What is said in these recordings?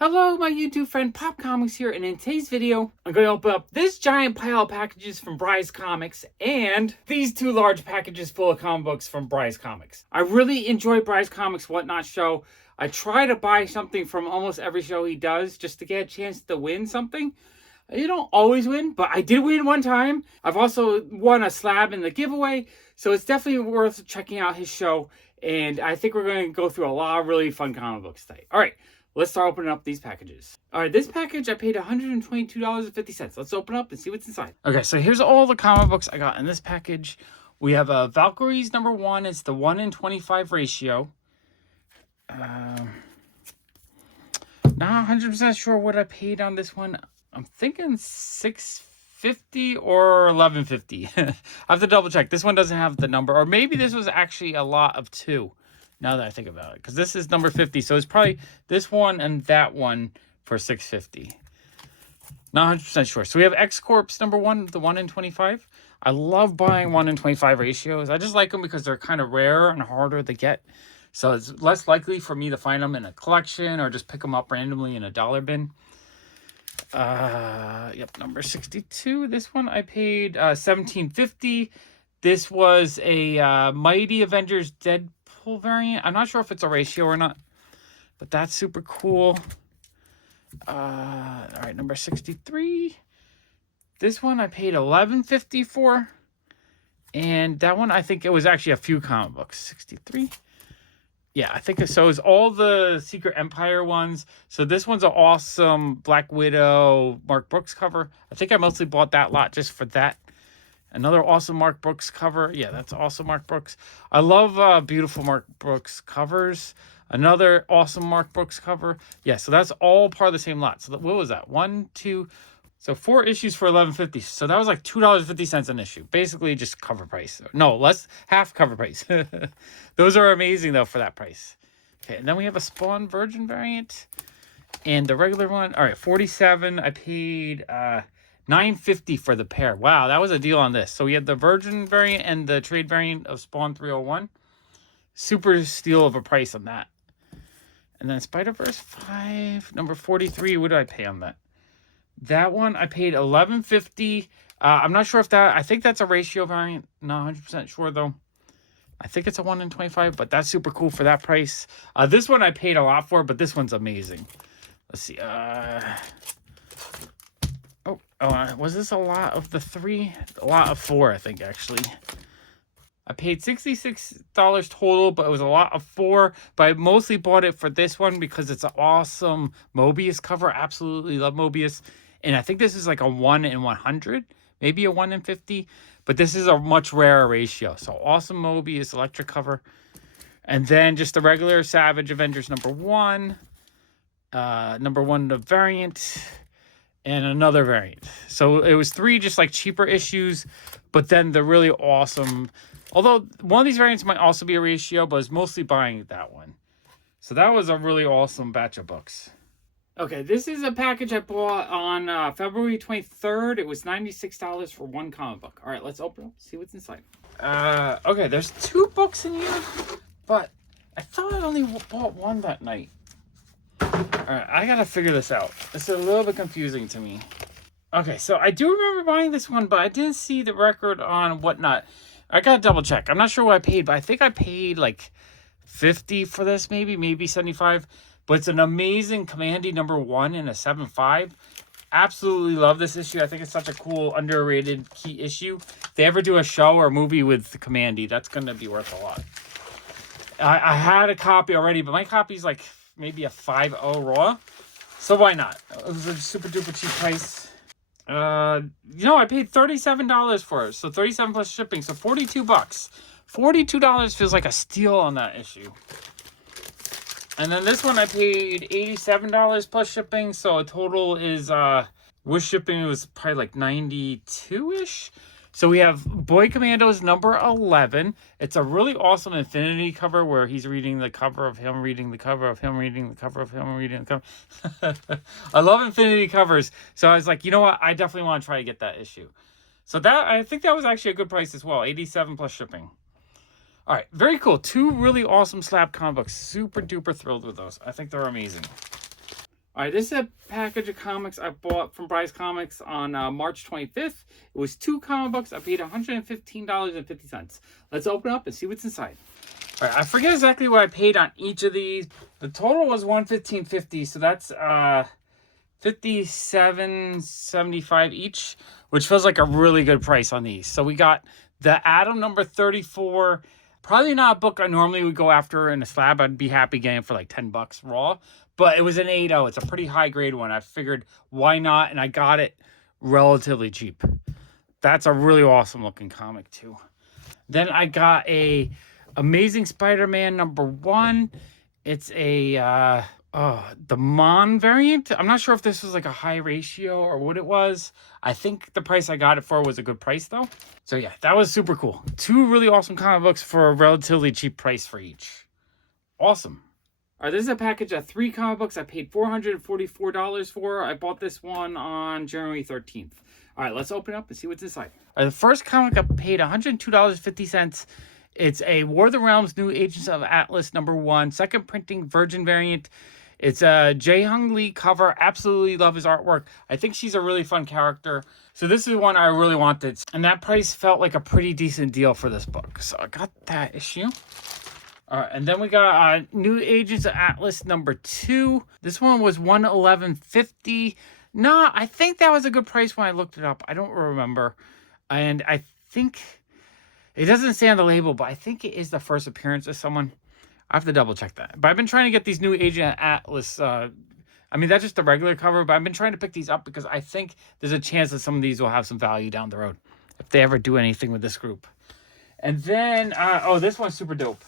Hello, my YouTube friend Pop Comics here, and in today's video, I'm going to open up this giant pile of packages from Bryce Comics and these two large packages full of comic books from Bryce Comics. I really enjoy Bryce Comics' Whatnot show. I try to buy something from almost every show he does just to get a chance to win something. You don't always win, but I did win one time. I've also won a slab in the giveaway, so it's definitely worth checking out his show, and I think we're going to go through a lot of really fun comic books today. All right. Let's start opening up these packages. All right, this package I paid $122.50. Let's open up and see what's inside. Okay, so here's all the comic books I got in this package. We have Valkyries #1. It's the 1:25 ratio. Not 100% sure what I paid on this one. I'm thinking $6.50 or $11.50. I have to double check. This one doesn't have the number, or maybe this was actually a lot of two. Now that I think about it, because this is number 50, so it's probably this one and that one for $6.50. Not 100% sure. So we have X Corps #1, the 1:25. I love buying 1:25 ratios. I just like them because they're kind of rare and harder to get. So it's less likely for me to find them in a collection or just pick them up randomly in a dollar bin. Yep, number 62. This one I paid $17.50. This was a Mighty Avengers Deadpool variant. I'm not sure if it's a ratio or not, but that's super cool. All right, number 63. This one I paid $11.50 for, and that one I think it was actually a few comic books. 63. Yeah, I think so. It's all the Secret Empire ones. So this one's an awesome Black Widow Mark Brooks cover. I think I mostly bought that lot just for that. Another awesome Mark Brooks cover. Yeah, that's awesome Mark Brooks. I love beautiful Mark Brooks covers. Another awesome Mark Brooks cover. Yeah, so that's all part of the same lot. So what was that? 1, 2, so 4 issues for $11.50. So that was like $2.50 an issue. Basically just cover price. No, less, half cover price. Those are amazing though for that price. Okay, and then we have a Spawn Virgin variant and the regular one. All right, 47. I paid $9.50 for the pair. Wow, that was a deal on this. So we had the Virgin variant and the trade variant of Spawn 301. Super steal of a price on that. And then Spider-Verse 5, number 43. What did I pay on that? That one I paid $11.50. I'm not sure if that, I think that's a ratio variant. Not 100% sure though. I think it's a 1:25, but that's super cool for that price. This one I paid a lot for, but this one's amazing. Let's see. Was this a lot of the 3? A lot of 4, I think, actually. I paid $66 total, but it was a lot of 4. But I mostly bought it for this one because it's an awesome Mobius cover. Absolutely love Mobius. And I think this is like a 1 in 100, maybe a 1 in 50. But this is a much rarer ratio. So awesome Mobius electric cover. And then just the regular Savage Avengers #1. #1 the variant. And another variant. So it was 3 just like cheaper issues, but then the really awesome, although one of these variants might also be a ratio, but I was mostly buying that one. So that was a really awesome batch of books. Okay, this is a package I bought on February 23rd. It was $96 for one comic book. All right, let's open up, see what's inside. Okay, there's 2 books in here, but I thought I only bought one that night. Alright, I gotta figure this out. This is a little bit confusing to me. Okay, so I do remember buying this one, but I didn't see the record on Whatnot. I gotta double check. I'm not sure what I paid, but I think I paid like $50 for this, maybe $75. But it's an amazing Commandy #1 in a 7.5. Absolutely love this issue. I think it's such a cool, underrated key issue. If they ever do a show or movie with the Commandy, that's gonna be worth a lot. I had a copy already, but my copy's like maybe a 5.0 raw, so why not? It was a super duper cheap price. I paid $37 for it, so $37 plus shipping, so $42. $42 feels like a steal on that issue. And then this one I paid $87 plus shipping, so a total is with shipping it was probably like 92-ish. So we have Boy Commandos #11. It's a really awesome Infinity cover where he's reading the cover of him, reading the cover of him, reading the cover of him, reading the cover. I love Infinity covers. So I was like, you know what? I definitely want to try to get that issue. So I think that was actually a good price as well. $87 plus shipping. All right, very cool. 2 really awesome Slabbed comic books. Super duper thrilled with those. I think they're amazing. All right, this is a package of comics I bought from Bryce Comics on March 25th. It was 2 comic books. I paid $115.50. Let's open up and see what's inside. All right, I forget exactly what I paid on each of these. The total was $115.50, so that's $57.75 each, which feels like a really good price on these. So we got the Atom number 34. Probably not a book I normally would go after in a slab. I'd be happy getting it for like $10 raw. But it was an 8.0. It's a pretty high grade one. I figured why not? And I got it relatively cheap. That's a really awesome looking comic too. Then I got a Amazing Spider-Man number 1. It's a the Mon variant. I'm not sure if this was like a high ratio or what it was. I think the price I got it for was a good price though. So yeah, that was super cool. 2 really awesome comic books for a relatively cheap price for each. Awesome. All right, this is a package of 3 comic books I paid $444 for. I bought this one on January 13th. All right, let's open it up and see what's inside. All right, the first comic I paid $102.50. It's a War of the Realms New Agents of Atlas number 1, second printing Virgin variant. It's a Jae-Hung Lee cover. Absolutely love his artwork. I think she's a really fun character. So this is one I really wanted. And that price felt like a pretty decent deal for this book. So I got that issue. All right, and then we got New Agents of Atlas number 2. This one was $111.50. No, I think that was a good price when I looked it up. I don't remember. And I think it doesn't say on the label, but I think it is the first appearance of someone. I have to double check that. But I've been trying to get these New Agent Atlas. I mean, that's just the regular cover, but I've been trying to pick these up because I think there's a chance that some of these will have some value down the road if they ever do anything with this group. And then, this one's super dope.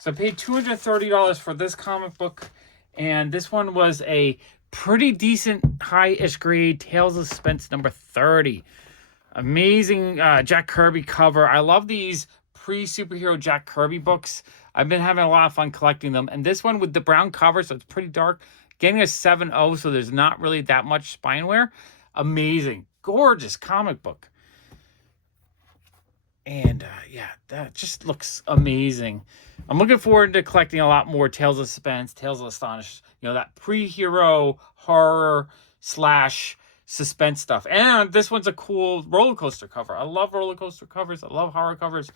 So I paid $230 for this comic book, and this one was a pretty decent high-ish grade Tales of Suspense number 30. Amazing Jack Kirby cover. I love these pre-superhero Jack Kirby books. I've been having a lot of fun collecting them, and this one with the brown cover, so it's pretty dark, getting a 7.0, so there's not really that much spine wear. Amazing, gorgeous comic book. And yeah, that just looks amazing. I'm looking forward to collecting a lot more Tales of Suspense, Tales of Astonish, that pre-hero horror / suspense stuff. And this one's a cool roller coaster cover. I love roller coaster covers. I love horror covers.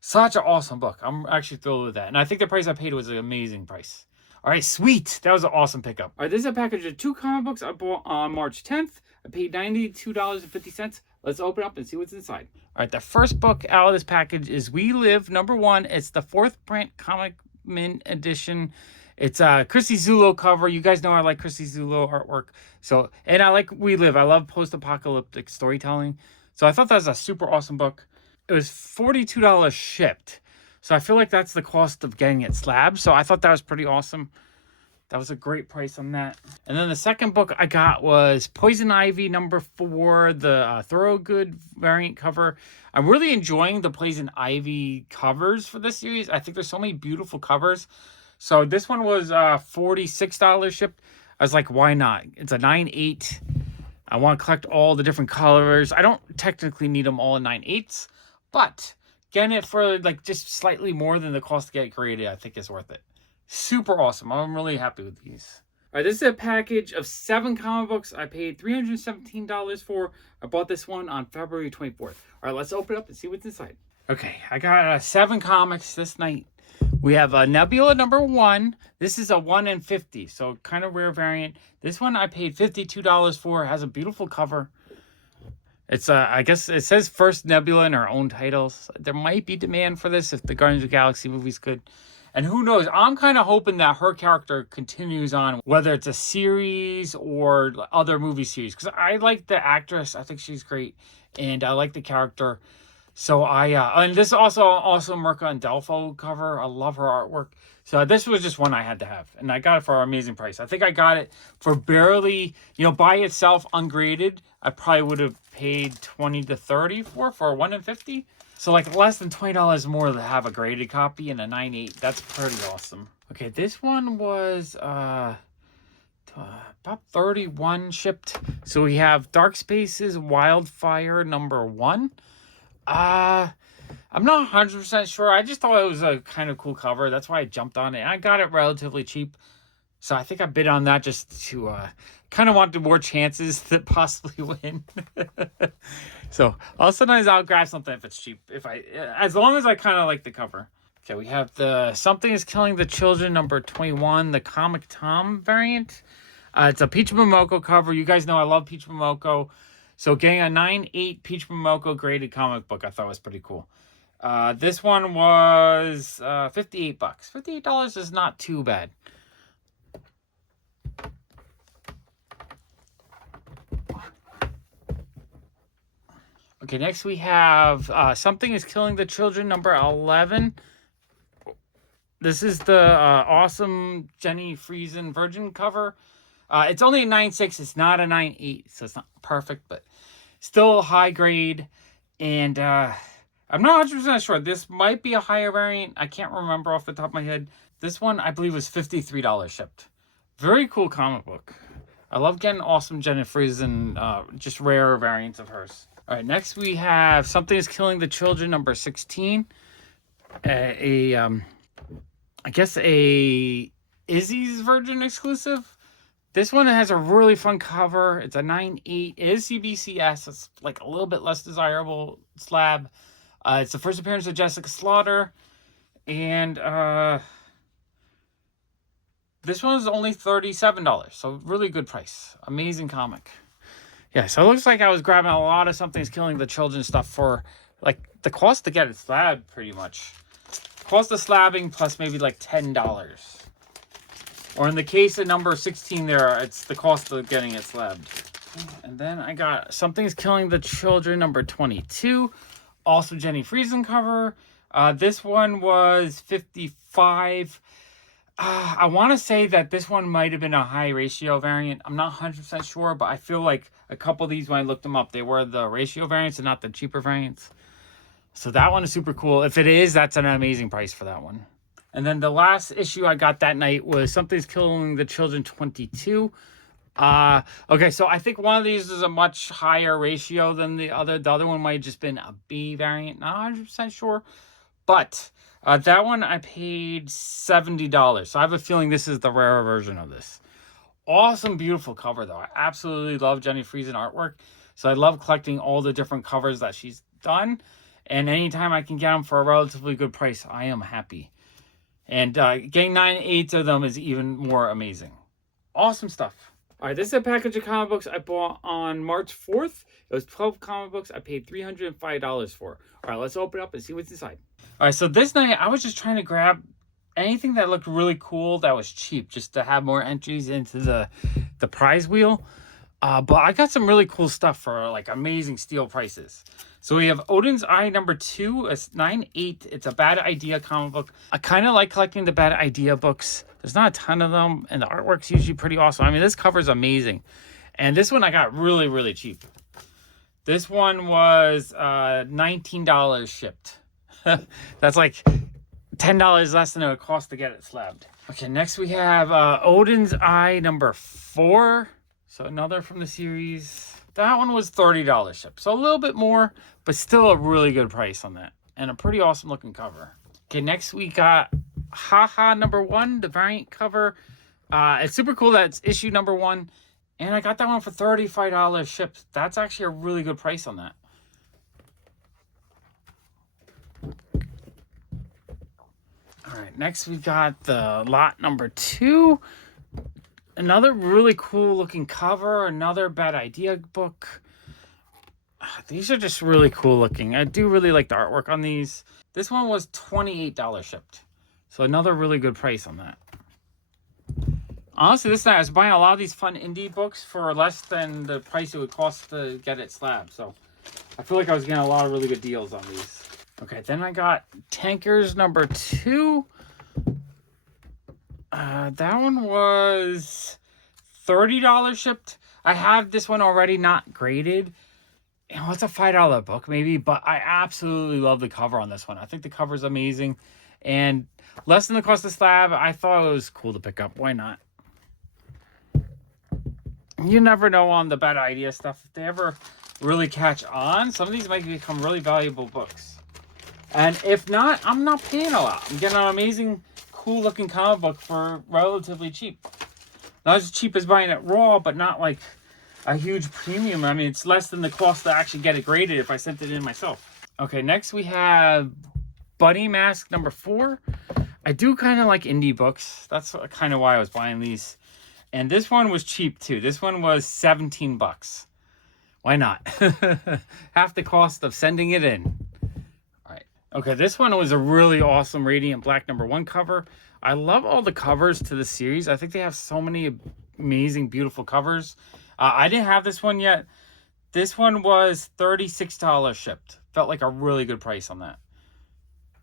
Such an awesome book. I'm actually thrilled with that. And I think the price I paid was an amazing price. All right, sweet. That was an awesome pickup. All right, this is a package of 2 comic books I bought on March 10th. I paid $92.50. Let's open up and see what's inside. All right, the first book out of this package is We Live number 1. It's the 4th print comic mint edition. It's a Chrissy Zulo cover. You guys know I like Chrissy Zulo artwork. So, and I like We Live. I love post-apocalyptic storytelling. So I thought that was a super awesome book. It was $42 shipped. So I feel like that's the cost of getting it slabbed. So I thought that was pretty awesome. That was a great price on that. And then the second book I got was Poison Ivy number 4, the Thorogood variant cover. I'm really enjoying the Poison Ivy covers for this series. I think there's so many beautiful covers. So this one was $46 shipped. I was like, why not? It's a 9/8. I want to collect all the different colors. I don't technically need them all in 9/8, but getting it for like just slightly more than the cost to get it graded, I think is worth it. Super awesome. I'm really happy with these. All right, this is a package of 7 comic books I paid $317 for. I bought this one on February 24th. All right, let's open it up and see what's inside. Okay, I got 7 comics this night. We have Nebula number 1. This is a 1 in 50, so kind of rare variant. This one I paid $52 for. It has a beautiful cover. It's I guess it says first Nebula in her own titles. There might be demand for this if the Guardians of the Galaxy movie's good. And who knows? I'm kind of hoping that her character continues on, whether it's a series or other movie series. Because I like the actress. I think she's great. And I like the character. So and this is also Mirka and Delfo cover. I love her artwork. So this was just one I had to have. And I got it for an amazing price. I think I got it for barely, by itself, ungraded. I probably would have paid $20 to $30 for a 1 in 50. So like less than $20 more to have a graded copy and a 9/8. That's pretty awesome. Okay, this one was about 31 shipped. So we have Dark Spaces Wildfire number 1. I'm not 100% sure. I just thought it was a kind of cool cover. That's why I jumped on it. And I got it relatively cheap. So I think I bid on that just to kind of wanted more chances to possibly win. So sometimes I'll grab something if it's cheap. As long as I kind of like the cover. Okay, we have the Something is Killing the Children number 21, the Comic Tom variant. It's a Peach Momoko cover. You guys know I love Peach Momoko. So getting a 9/8 Peach Momoko graded comic book I thought was pretty cool. This one was $58. $58 is not too bad. Okay, next we have Something is Killing the Children number 11. This is the awesome Jenny Friesen Virgin cover. It's only a 9/6. It's not a 9/8, so it's not perfect, but still high grade. And I'm not 100% sure. This might be a higher variant. I can't remember off the top of my head. This one, I believe, was $53 shipped. Very cool comic book. I love getting awesome Jenny Friesen, just rare variants of hers. All right, next we have Something is Killing the Children number 16. I guess a Izzy's Virgin exclusive. This one has a really fun cover. It's a 9/8. It is CBCS. It's like a little bit less desirable slab. It's the first appearance of Jessica Slaughter. And this one is only $37. So really good price. Amazing comic. Yeah, so it looks like I was grabbing a lot of Something's Killing the Children stuff for like the cost to get it slabbed pretty much. Cost of slabbing plus maybe like $10. Or in the case of number 16 there, it's the cost of getting it slabbed. And then I got Something's Killing the Children number 22. Also Jenny Friesen cover. This one was $55. I want to say that this one might have been a high ratio variant. I'm not 100% sure, but I feel like a couple of these, when I looked them up, they were the ratio variants and not the cheaper variants. So that one is super cool. If it is, that's an amazing price for that one. And then the last issue I got that night was Something's Killing the Children 22. Okay, so I think one of these is a much higher ratio than the other. The other one might have just been a B variant. Not 100% sure. But that one I paid $70. So I have a feeling this is the rarer version of this. Awesome, beautiful cover, though. I absolutely love Jenny Friesen artwork. So I love collecting all the different covers that she's done. And anytime I can get them for a relatively good price, I am happy. And getting 9/8 of them is even more amazing. Awesome stuff. All right, this is a package of comic books I bought on March 4th. It was 12 comic books I paid $305 for. All right, let's open it up and see what's inside. All right, so this night I was just trying to grab anything that looked really cool that was cheap, just to have more entries into the prize wheel. But I got some really cool stuff for like amazing steal prices. So we have Odin's Eye number 2. It's 9/8. It's a Bad Idea comic book. I kind of like collecting the Bad Idea books. There's not a ton of them, and the artwork's usually pretty awesome. I mean, this cover's amazing. And this one I got really, really cheap. This one was $19 shipped. That's like $10 less than it would cost to get it slabbed. Okay, next we have Odin's Eye number 4. So another from the series. That one was $30 shipped. So a little bit more, but still a really good price on that. And a pretty awesome looking cover. Okay, next we got Haha number 1, the variant cover. It's super cool that it's issue number 1. And I got that one for $35 shipped. That's actually a really good price on that. All right, next we got the lot number 2. Another really cool looking cover. Another Bad Idea book. These are just really cool looking. I do really like the artwork on these. This one was $28 shipped. So another really good price on that. Honestly, this night I was buying a lot of these fun indie books for less than the price it would cost to get it slabbed. So I feel like I was getting a lot of really good deals on these. Okay, then I got Tankers number 2. That one was $30 shipped. I have this one already not graded. You know, it's a $5 book maybe, but I absolutely love the cover on this one. I think the cover is amazing. And less than the cost of slab, I thought it was cool to pick up. Why not? You never know on the Bad Idea stuff. If they ever really catch on, some of these might become really valuable books. And if not, I'm not paying a lot. I'm getting an amazing, cool looking comic book for relatively cheap. Not as cheap as buying it raw, but not like a huge premium. I mean, it's less than the cost to actually get it graded if I sent it in myself. Okay, next we have Bunny Mask number 4. I do kind of like indie books. That's kind of why I was buying these. And this one was cheap too. This one was 17 bucks. Why not? Half the cost of sending it in. All right. Okay, this one was a really awesome Radiant Black number 1 cover. I love all the covers to the series. I think they have so many amazing, beautiful covers. I didn't have this one yet. This one was $36 shipped. Felt like a really good price on that.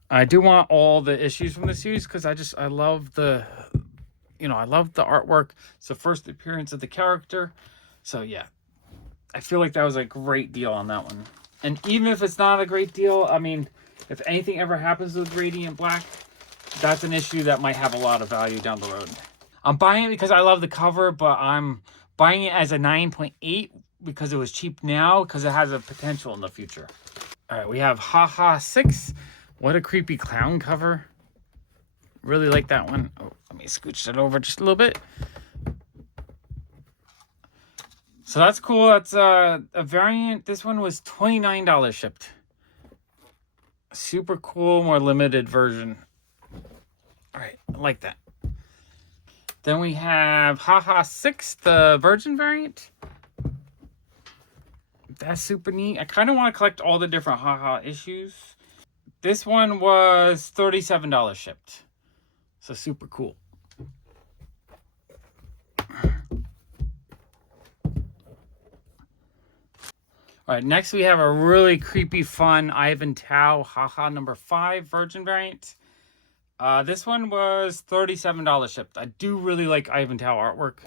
I do want all the issues from the series because I love the, I love the artwork. It's the first appearance of the character. So yeah, I feel like that was a great deal on that one. And even if it's not a great deal, I mean, if anything ever happens with Radiant Black, that's an issue that might have a lot of value down the road. I'm buying it because I love the cover, but I'm buying it as a 9.8 because it was cheap now because it has a potential in the future. All right, we have Haha 6. What a creepy clown cover. Really like that one. Oh, let me scooch it over just a little bit. So that's cool. That's a variant. This one was $29 shipped. Super cool, more limited version. All right, I like that. Then we have Haha 6, the Virgin variant. That's super neat. I kind of want to collect all the different Haha issues. This one was $37 shipped. So super cool. All right, next we have a really creepy, fun Ivan-Tao Haha number 5 Virgin variant. This one was $37 shipped. I do really like Ivan-Tao artwork.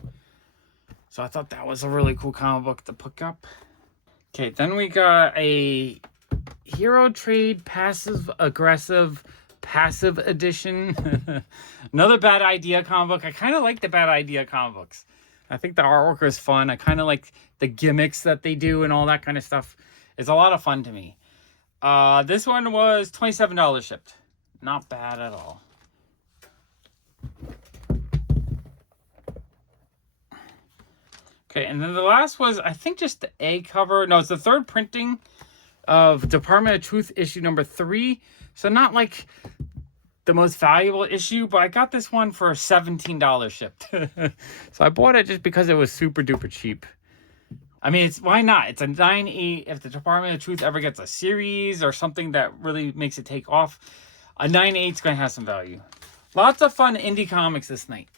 So I thought that was a really cool comic book to pick up. Okay, then we got a Hero Trade Passive Aggressive Passive Edition. Another Bad Idea comic book. I kind of like the Bad Idea comic books. I think the artwork is fun. I kind of like the gimmicks that they do and all that kind of stuff. It's a lot of fun to me. This one was $27 shipped. Not bad at all. Okay, and then the last was, I think, just the A cover. No, it's the third printing of Department of Truth issue number 3. So not like the most valuable issue, but I got this one for $17 shipped. So I bought it just because it was super duper cheap. I mean, why not? It's a 9.8. If the Department of Truth ever gets a series or something that really makes it take off, a 9.8 is going to have some value. Lots of fun indie comics this night.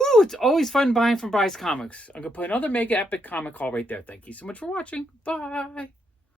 Woo! It's always fun buying from Bryce Comics. I'm going to put another mega epic comic haul right there. Thank you so much for watching. Bye!